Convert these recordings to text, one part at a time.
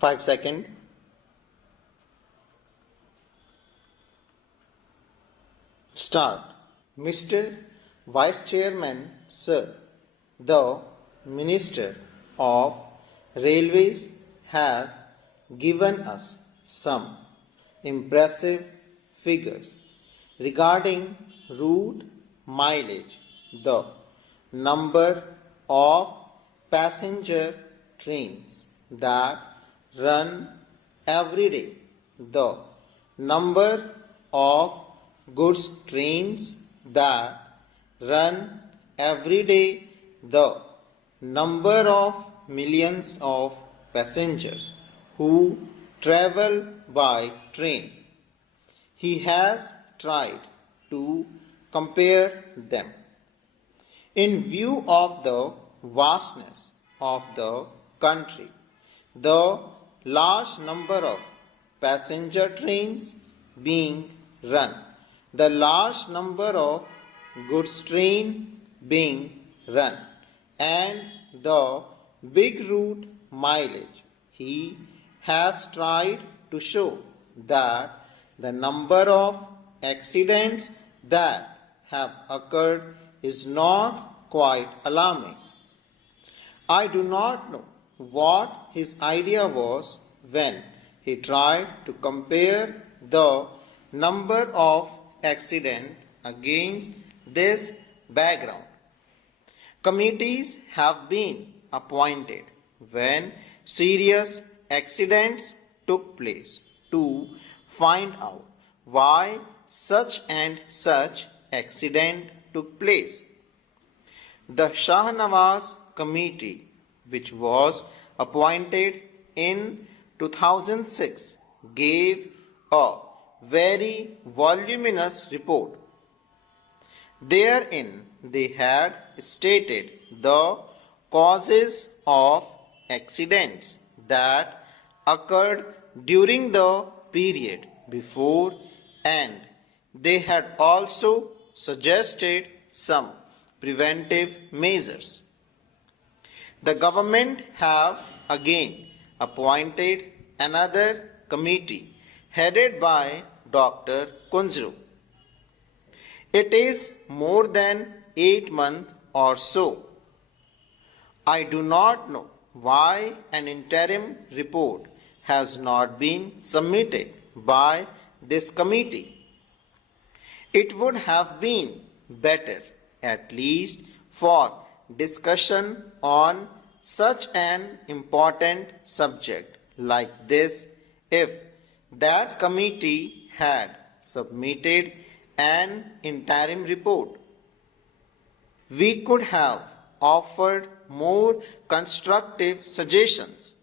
5 seconds. Start. Mr. Vice Chairman, Sir, the Minister of Railways has given us some impressive figures regarding route mileage, the number of passenger trains that run every day, the number of goods trains that run every day, the number of millions of passengers who travel by train. He has tried to compare them. In view of the vastness of the country, the large number of passenger trains being run, the large number of goods train being run, and the big route mileage, he has tried to show that the number of accidents that have occurred is not quite alarming. I do not know what his idea was when he tried to compare the number of accidents against this background. Committees have been appointed when serious accidents took place to find out why such and such accident took place. The Shahnawaz Committee, which was appointed in 2006, gave a very voluminous report. Therein they had stated the causes of accidents that occurred during the period before, and they had also suggested some preventive measures. The government have again appointed another committee headed by Dr. Kunzru. It is more than 8 months or so. I do not know why an interim report has not been submitted by this committee. It would have been better, at least for discussion on such an important subject like this, if that committee had submitted an interim report. We could have offered more constructive suggestions.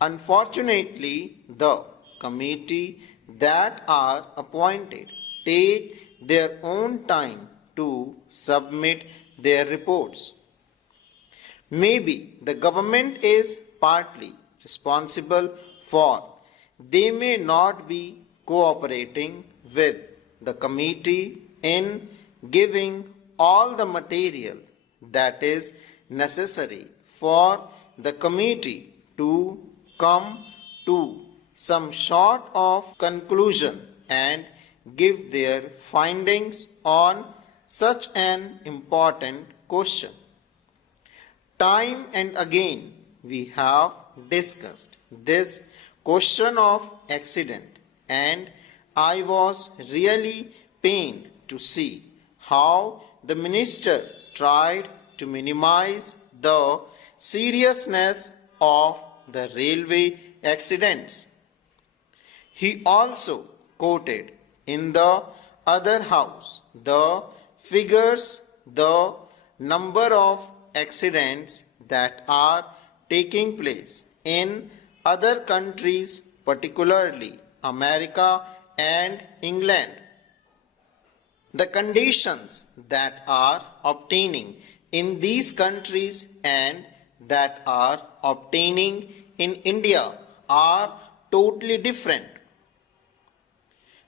Unfortunately, the committee that are appointed take their own time to submit their reports. Maybe the government is partly responsible for they may not be cooperating with the committee in giving all the material that is necessary for the committee to come to some sort of conclusion and give their findings on such an important question. Time and again we have discussed this question of accident, and I was really pained to see how the minister tried to minimize the seriousness of the railway accidents. He also quoted in the other house the figures, the number of accidents that are taking place in other countries, particularly America and England. The conditions that are obtaining in these countries and that are obtaining in India are totally different.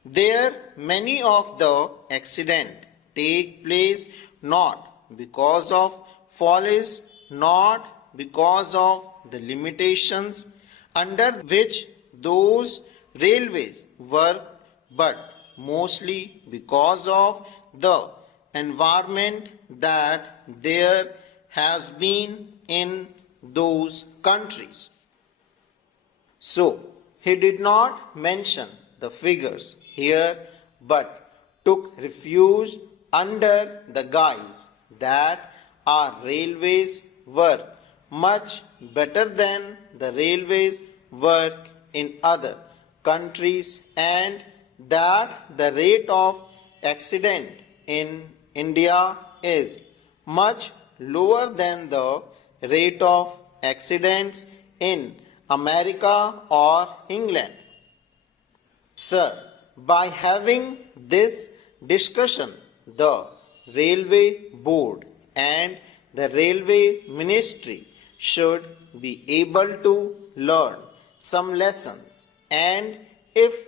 There many of the accidents take place not because of follies, not because of the limitations under which those railways work, but mostly because of the environment that there has been in those countries. So, he did not mention the figures here but took refuge under the guise that our railways work much better than the railways work in other countries and that the rate of accident in India is much lower than the rate of accidents in America or England. Sir, by having this discussion, the Railway Board and the Railway Ministry should be able to learn some lessons, and if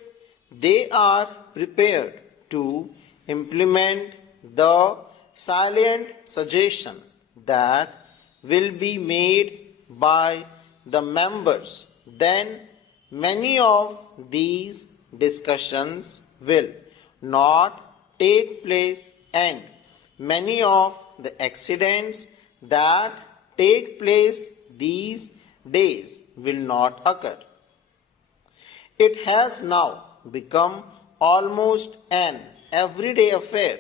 they are prepared to implement the salient suggestion that will be made by the members, then many of these discussions will not take place and many of the accidents that take place these days will not occur. It has now become almost an everyday affair.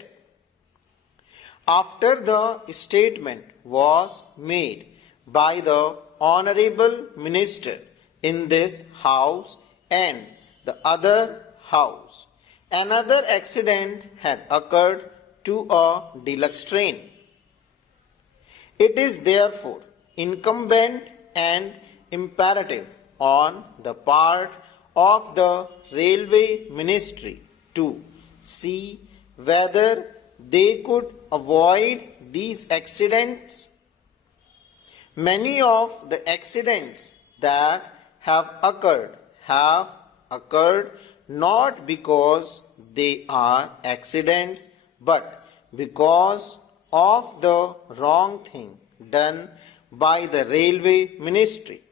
After the statement was made by the Honorable Minister in this House and the other House, another accident had occurred to a deluxe train. It is therefore incumbent and imperative on the part of the Railway Ministry to see whether they could avoid these accidents. Many of the accidents that have occurred not because they are accidents but because of the wrong thing done by the Railway Ministry.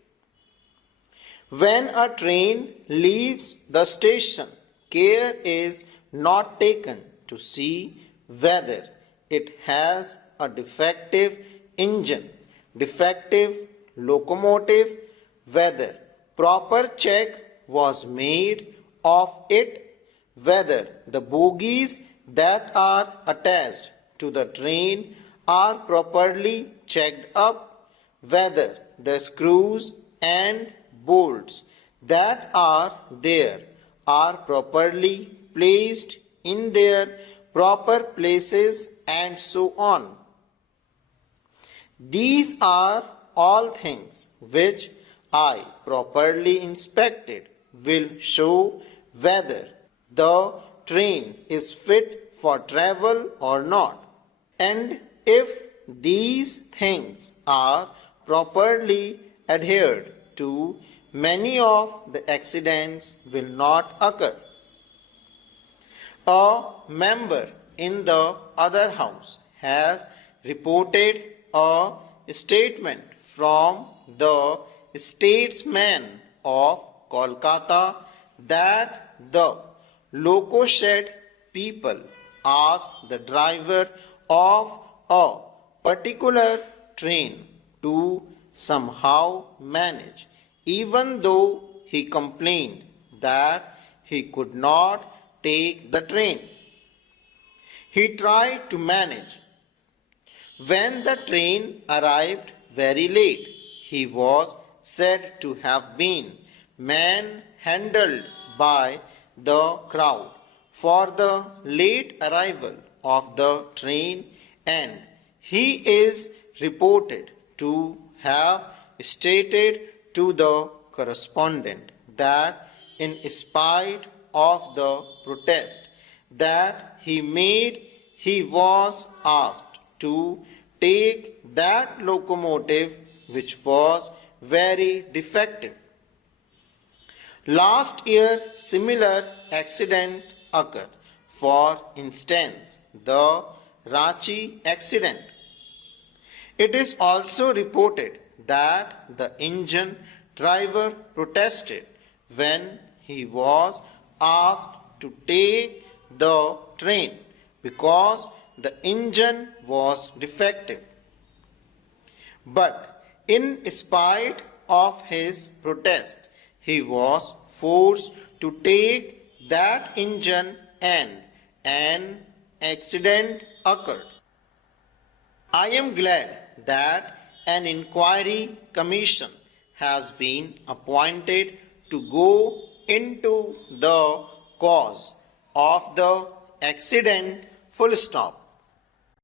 When a train leaves the station, care is not taken to see whether it has a defective engine, defective locomotive, whether proper check was made of it, whether the bogies that are attached to the train are properly checked up, whether the screws and bolts that are there are properly placed in their proper places, and so on. These are all things which I properly inspected will show whether the train is fit for travel or not. And if these things are properly adhered to, many of the accidents will not occur. A member in the other house has reported a statement from the statesman of Kolkata that the loco shed people asked the driver of a particular train to somehow manage, even though he complained that he could not take the train. He tried to manage. When the train arrived very late, he was said to have been manhandled by the crowd for the late arrival of the train, and he is reported to have stated to the correspondent that in spite of the protest that he made, he was asked to take that locomotive which was very defective. Last year, similar accident occurred. For instance, the Ranchi accident. It is also reported that the engine driver protested when he was asked to take the train because the engine was defective. But in spite of his protest, he was forced to take that engine and an accident occurred. I am glad that an inquiry commission has been appointed to go into the cause of the accident full stop.